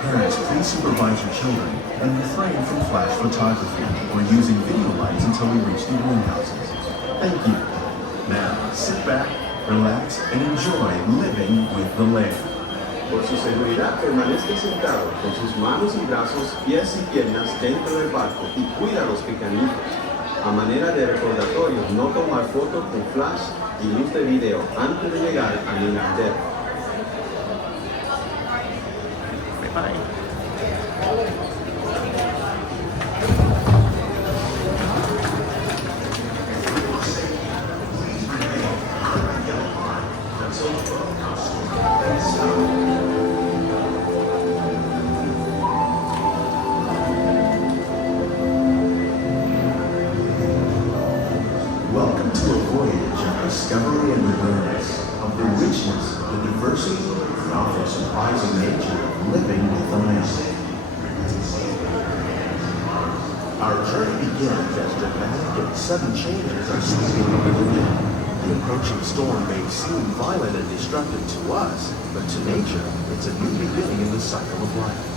Parents, please supervise your children and refrain from flash photography or using video lights until we reach the greenhouses. Thank you. Now, sit back, relax, and enjoy living with the land. Por su seguridad, permanezca sentado con sus manos y brazos, pies y piernas dentro del barco y cuida a los pequeñitos. A manera de recordatorio, no tomar fotos con flash y luz de video antes de llegar al invernadero. Bye. Welcome to a voyage of discovery and awareness of the richness, the diversity, and often surprising nature of living with the land. Our journey begins as dramatic and sudden changes are sweeping over the land. The approaching storm may seem violent and destructive to us, but to nature, it's a new beginning in the cycle of life.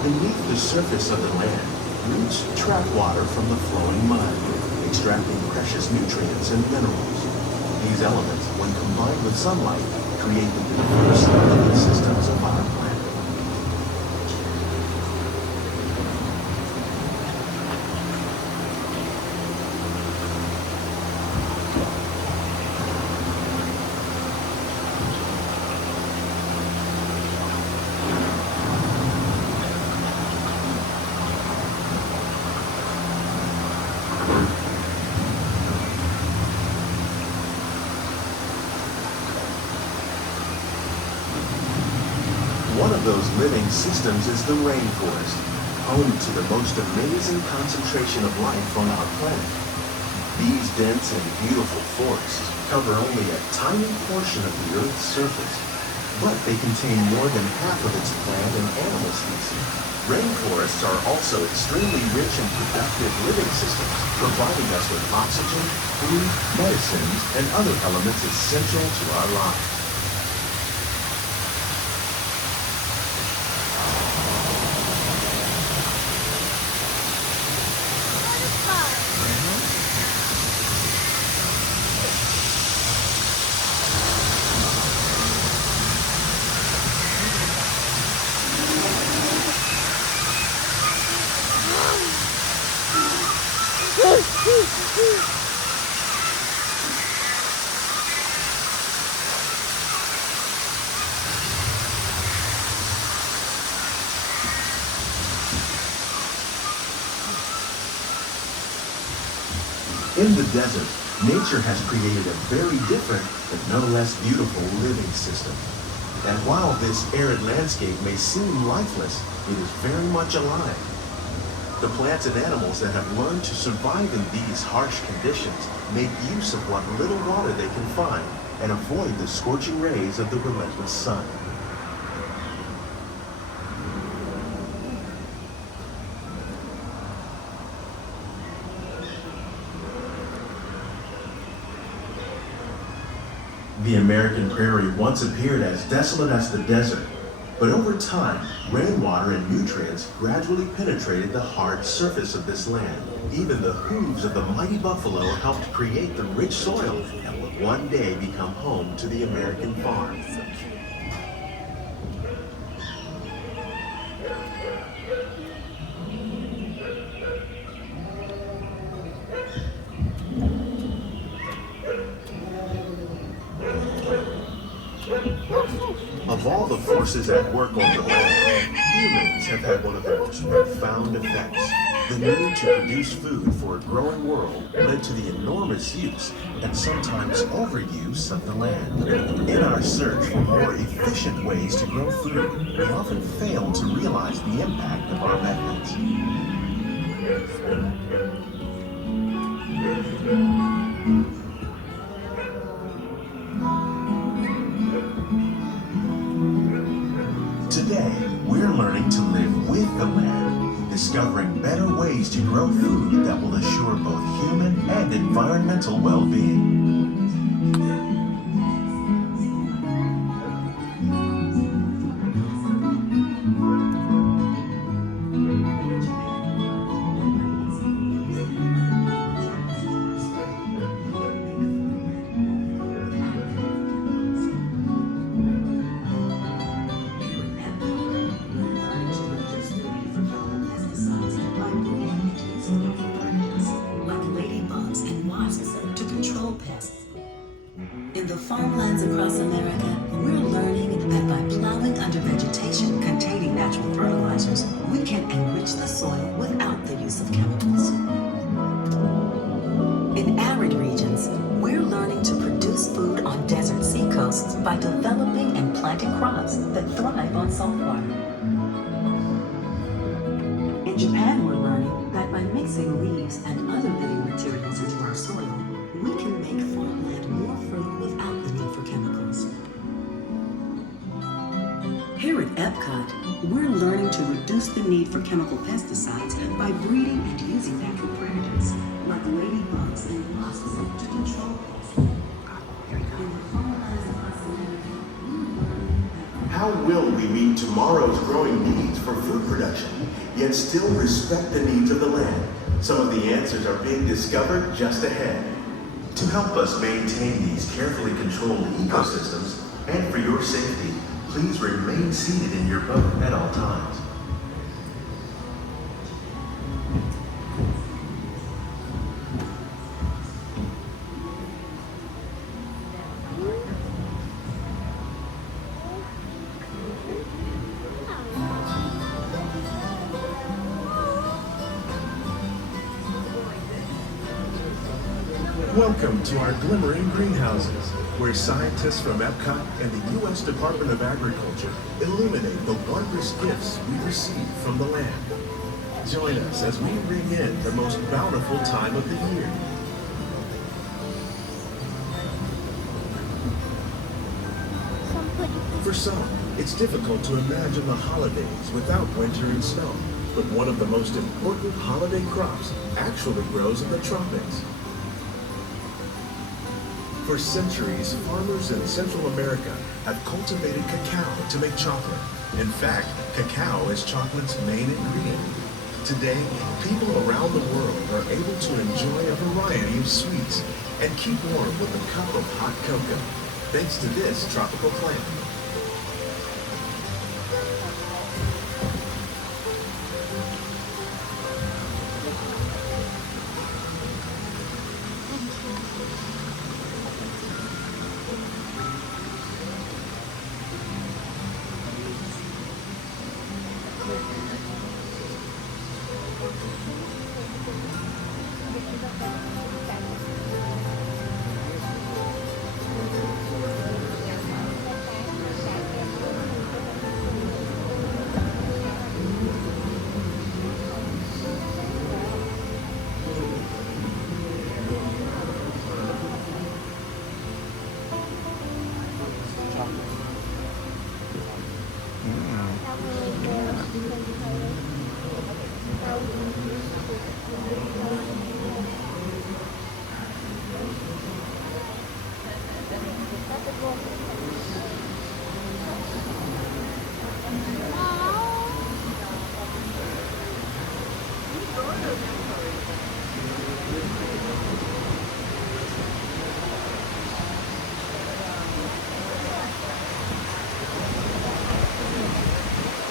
Beneath the surface of the land, roots trap water from the flowing mud, extracting precious nutrients and minerals. These elements, when combined with sunlight, create the diverse living systems of our planet. One of those living systems is the rainforest, home to the most amazing concentration of life on our planet. These dense and beautiful forests cover only a tiny portion of the Earth's surface, but they contain more than half of its plant and animal species. Rainforests are also extremely rich and productive living systems, providing us with oxygen, food, medicines, and other elements essential to our lives. In the desert, nature has created a very different but no less beautiful living system. And while this arid landscape may seem lifeless, it is very much alive. The plants and animals that have learned to survive in these harsh conditions make use of what little water they can find and avoid the scorching rays of the relentless sun. The American prairie once appeared as desolate as the desert, but over time, rainwater and nutrients gradually penetrated the hard surface of this land. Even the hooves of the mighty buffalo helped create the rich soil that would one day become home to the American farm. Of all the forces at work on the land, Humans have had one of the most profound effects. The need to produce food for a growing world led to the enormous use and sometimes overuse of the land. In our search for more efficient ways to grow food, we often fail to realize the impact of our methods. Today, we're learning to live with the land, discovering better ways to grow food that will assure both human and environmental well-being. In the farmlands across America, we're learning that by plowing under vegetation containing natural fertilizers, we can enrich the soil without the use of chemicals. In arid regions, we're learning to produce food on desert seacoasts by developing and planting crops that thrive on salt water. In Japan, we're learning that by mixing leaves and other living materials into our soil, we can make farmland more fertile without the need for chemicals. Here at Epcot, we're learning to reduce the need for chemical pesticides by breeding and using natural predators, like ladybugs and wasps, to control pests. How will we meet tomorrow's growing needs for food production, yet still respect the needs of the land? Some of the answers are being discovered just ahead. To help us maintain these carefully controlled ecosystems, and for your safety, please remain seated in your boat at all times. Welcome to our glimmering greenhouses, where scientists from Epcot and the U.S. Department of Agriculture illuminate the wondrous gifts we receive from the land. Join us as we ring in the most bountiful time of the year. For some, it's difficult to imagine the holidays without winter and snow, but one of the most important holiday crops actually grows in the tropics. For centuries, farmers in Central America have cultivated cacao to make chocolate. In fact, cacao is chocolate's main ingredient. Today, people around the world are able to enjoy a variety of sweets and keep warm with a cup of hot cocoa, thanks to this tropical plant.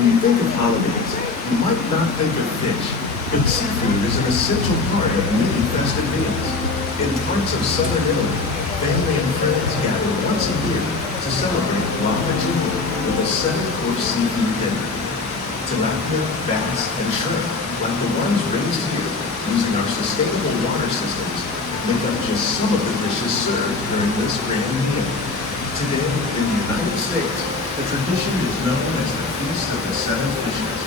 When you think of holidays, you might not think of fish, but seafood is an essential part of many festive meals. In parts of southern Italy, family and friends gather once a year to celebrate La Regina with a 7-course seafood dinner. tilapia, bass, and shrimp, like the ones raised here using our sustainable water systems, make up just some of the dishes served during this grand meal. Today, in the United States, the tradition is known as the Feast of the Seven Fishes.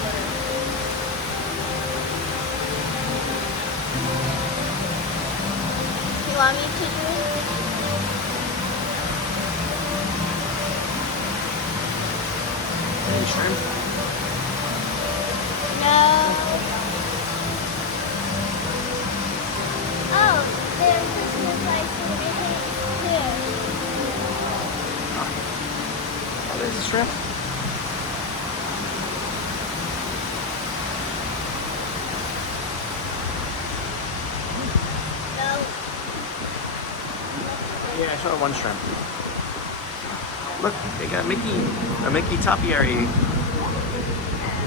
You want me to do it? Any shrimp? No. Oh, there's Christmas lights in the too. Oh, there's a shrimp. No. Yeah, I saw one shrimp. Look, they got a Mickey topiary.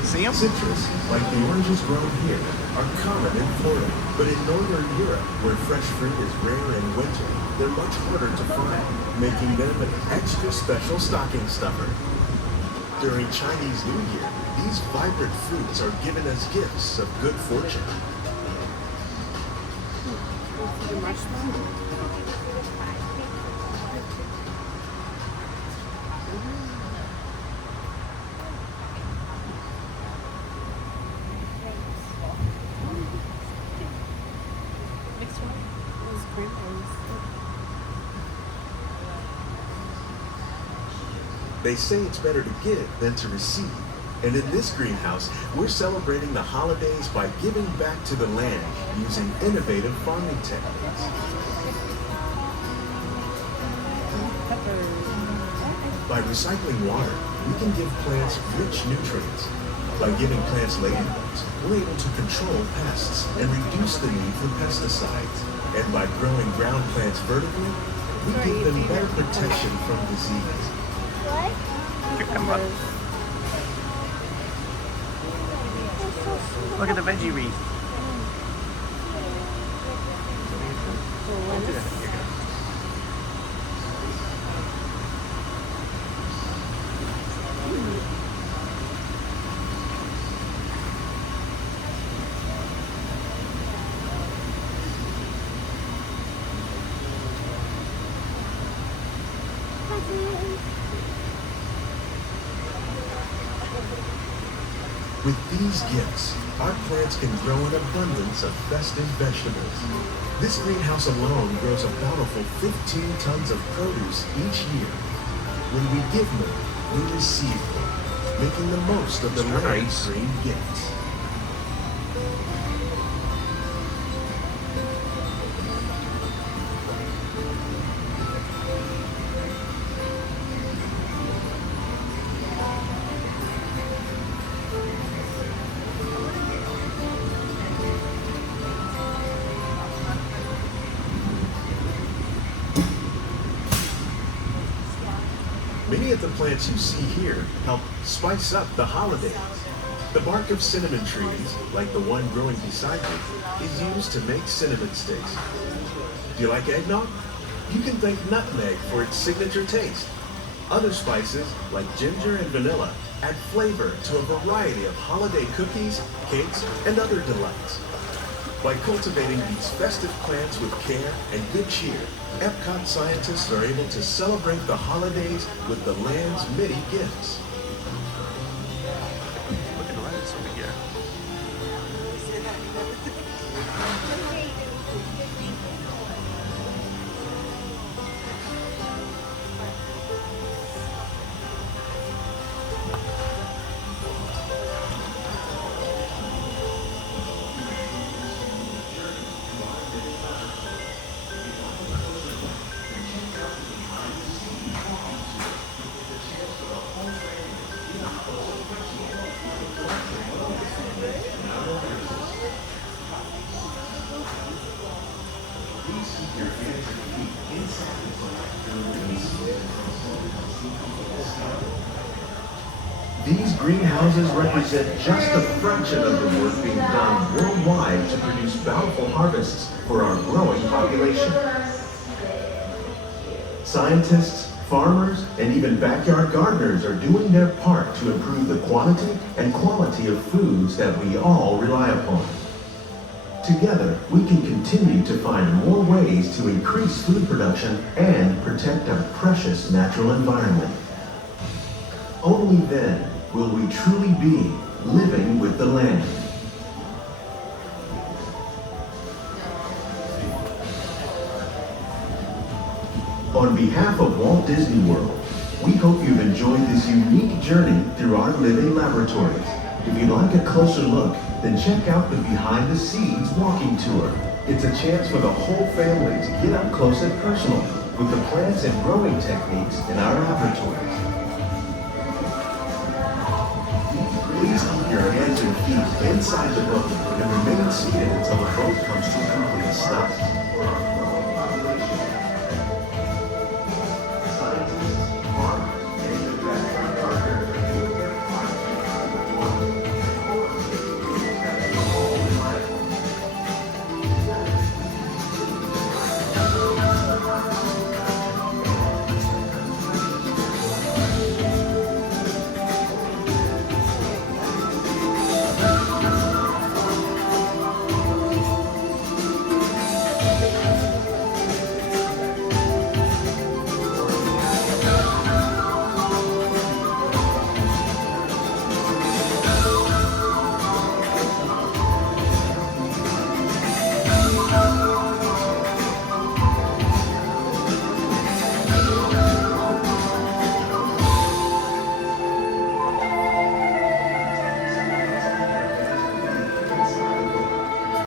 See him? Citrus, like the oranges grown here, are common in Florida, but in northern Europe, where fresh fruit is rare in winter, they're much harder to find, making them an extra special stocking stuffer. During Chinese New Year, these vibrant fruits are given as gifts of good fortune. They say it's better to give than to receive. And in this greenhouse, we're celebrating the holidays by giving back to the land using innovative farming techniques. By recycling water, we can give plants rich nutrients. By giving plants ladybugs, we're able to control pests and reduce the need for pesticides. And by growing ground plants vertically, we give them better protection from disease. What? Cucumber. Look at the veggie wreath. Don't do that. You're gonna- With these gifts, our plants can grow an abundance of festive vegetables. This greenhouse alone grows a bountiful 15 tons of produce each year. When we give more, we receive more, making the most of the land's green gifts. Many of the plants you see here help spice up the holidays. The bark of cinnamon trees, like the one growing beside me, is used to make cinnamon sticks. Do you like eggnog? You can thank nutmeg for its signature taste. Other spices, like ginger and vanilla, add flavor to a variety of holiday cookies, cakes, and other delights. By cultivating these festive plants with care and good cheer, Epcot scientists are able to celebrate the holidays with the land's many gifts. Look at the lettuce over here. These greenhouses represent just a fraction of the work being done worldwide to produce bountiful harvests for our growing population. Scientists, Farmers and even backyard gardeners are doing their part to improve the quantity and quality of foods that we all rely upon. Together, we can continue to find more ways to increase food production and protect our precious natural environment. Only then will we truly be living with the land. On behalf of Walt Disney World, we hope you've enjoyed this unique journey through our living laboratories. If you'd like a closer look, then check out the Behind the Scenes walking tour. It's a chance for the whole family to get up close and personal with the plants and growing techniques in our laboratories. Please keep your hands and feet inside the boat and remain seated until the boat comes to a complete stop.